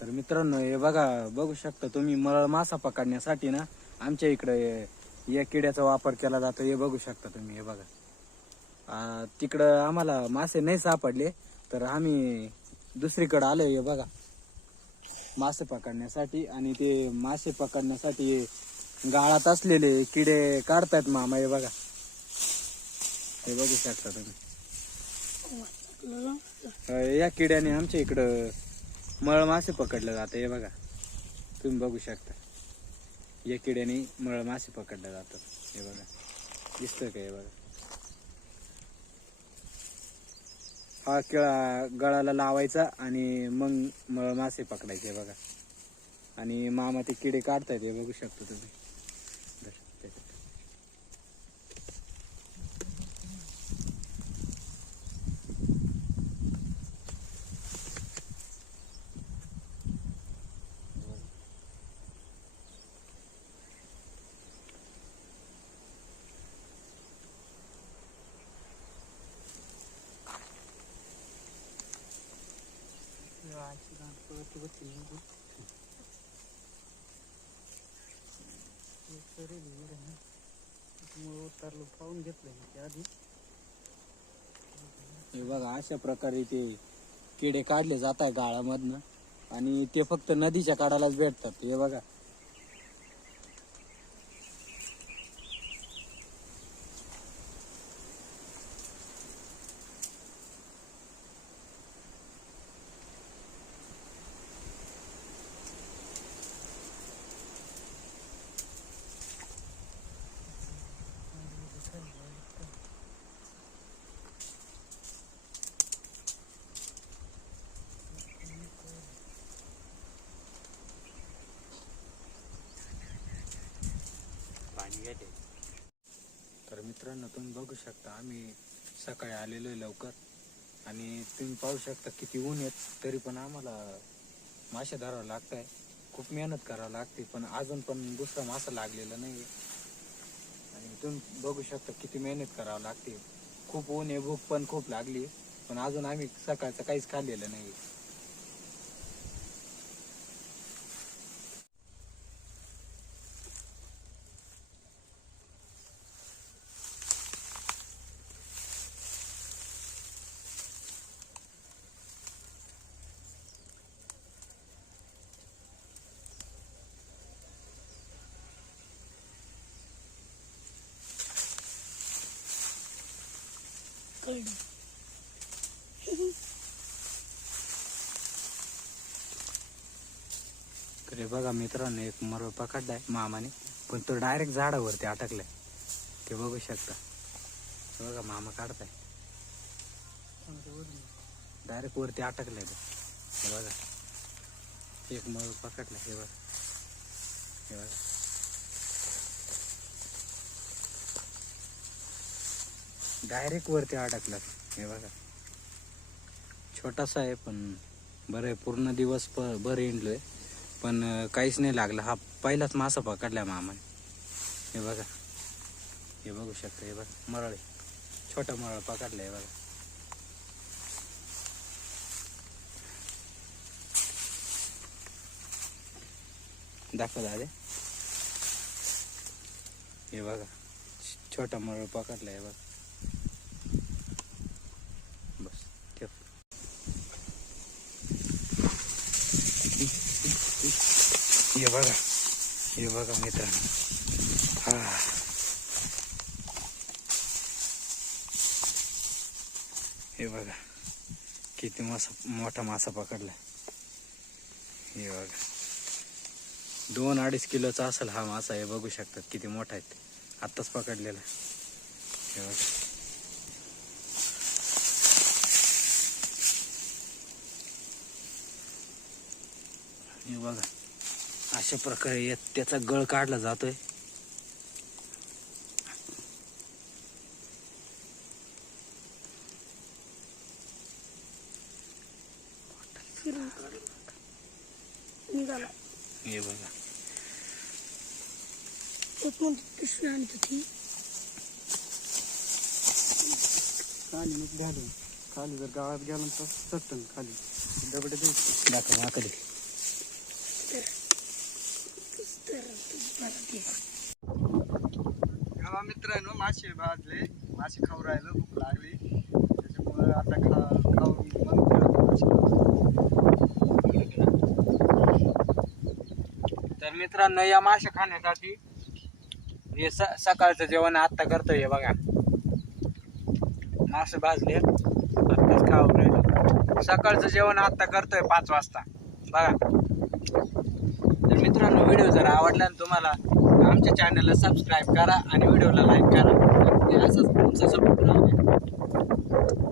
तर मित्रांनो हे बघा, बघू शकता तुम्ही, मळ मासा पकडण्यासाठी ना आमच्या इकडे या किड्याचा वापर केला जातो. हे बघू शकता तुम्ही, हे बघा. तिकडं आम्हाला मासे नाही सापडले तर आम्ही दुसरीकडे आलो. हे बघा, मासे पकडण्यासाठी. आणि ते मासे पकडण्यासाठी गाळात असलेले किडे काढतायत मामा. हे बघा, हे बघू शकता तुम्ही. या किड्याने आमच्या इकडं मळ मासे पकडले जाते. हे बघा, तुम्ही बघू शकता, या किड्याने मळ मासे पकडले जातात. हे बघा, दिसतंय का? हे बघा, हा किळा गळाला लावायचा आणि मग मळ मासे पकडायचे. बघा, आणि मामा ते किडे काढतायत. हे बघू शकता तुम्ही. हे बघा, अशा प्रकारे ते किडे काढले जात आहे गाळामधनं, आणि ते फक्त नदीच्या काढालाच भेटतात. हे बघा, तर मित्रांनो तुम्ही बघू शकता, आम्ही सकाळी आलेलो आहे लवकर, आणि तुम्ही पाहू शकता किती ऊन येत, तरी पण आम्हाला मासे धरावं लागत आहे. खूप मेहनत करावं लागते, पण अजून पण दुसरा मासा लागलेला नाही. आणि तुम्ही बघू शकता किती मेहनत करावं लागते. खूप ऊन आहे, भूक पण खूप लागली, पण अजून आम्ही सकाळचं काहीच खाल्लेलं नाही. तर हे बघा मित्रांनो, एक मरळ पकडलाय मामाने, पण तो डायरेक्ट झाडावरती अटकलाय. ते बघू शकता. हे बघा, मामा काढताय, डायरेक्ट वरती अटकलाय. हे बघा, एक मरळ पकडलाय. हे बघा, हे बघा, डायरेक्ट वरती अटकला. हे बघा, छोटासा आहे पण बरं आहे. पूर्ण दिवस बरं हिंडलोय, पण काहीच नाही लागलं. हा पहिलाच मासा पकडलाय मामाने. हे बघा, हे बघू शकता. हे बघा, मरळ, छोटा मरळ पकडलाय. हे बघा, दाखवा दादे. हे बघा, छोटा मरळ पकडलाय. हे बघा, बस ठेव. हे बघा, हे बघा मित्रांनो, हे बघा किती मोठा मासा पकडलाय. हे बघा, 2-2.5 किलोचा असेल हा मासा. हे बघू शकतात किती मोठा आहे, आत्ताच पकडलेला. हे बघा, हे बघा, अशा प्रकारे त्याचा गळ काढला जातोय. हे बघा, खाली जर गावात गेला तर चटन खाली दगड दाखवा. तेव्हा मित्रांनो मासे भाजले, मासे खाऊ राहिलो, भूक लागली त्याच्यामुळे आता खाऊन मग तर मित्रांनो या मासे खाण्यासाठी हे सकाळचं जेवण आत्ता करतोय हे बघा. मासे भाजले आत्ताच खाऊ राहिलो. सकाळचं जेवण आत्ता करतोय 5 वाजता बघा. तर मित्रांनो व्हिडिओ जर आवडला ना तुम्हाला आमच्या चॅनलला सबस्क्राईब करा आणि व्हिडिओला लाईक करा. असंच तुमचा सपोर्ट राहू द्या.